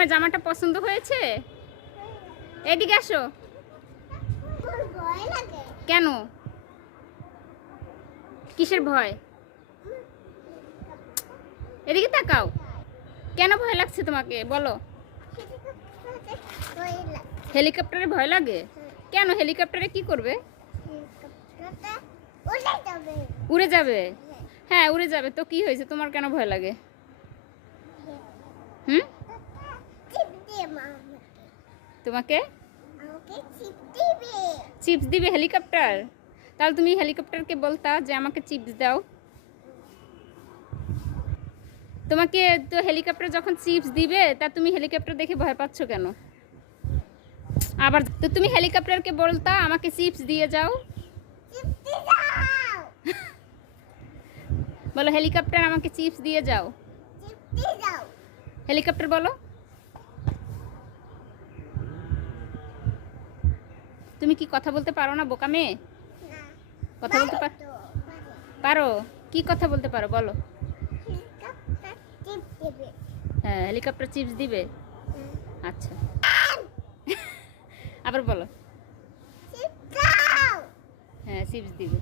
তোমার জামাটা পছন্দ হয়েছে? এদিকে আসো। কেন? কিসের ভয়? এদিকে তাকাও। কেন ভয় লাগছে তোমাকে বলো? হেলিকপ্টারে ভয় লাগে? কেন? হেলিকপ্টারে কি করবে? উড়ে যাবে? হ্যাঁ উড়ে যাবে তো কি হয়েছে, তোমার কেন ভয় লাগে? হুম, তোমাকে চিপস দিবে হেলিকপ্টার? তাহলে তুমি হেলিকপ্টারকে বলতা যে আমাকে চিপস দাও। তোমাকে তো হেলিকপ্টার যখন চিপস দিবে তা তুমি হেলিকপ্টার দেখে ভয় পাচ্ছ কেন? আবার তো তুমি হেলিকপ্টারকে বলতা আমাকে চিপস দিয়ে যাও। বলো হেলিকপ্টার আমাকে চিপস দিয়ে যাও। হেলিকপ্টার বলো। তুমি কি কথা বলতে পারো না বোকা মেয়ে? কথা বলতে পারো? কি কথা বলতে পারো বলো? হ্যাঁ হেলিকপ্টার চিপস দিবে। আচ্ছা আবার বলো। হ্যাঁ চিপস দিবে।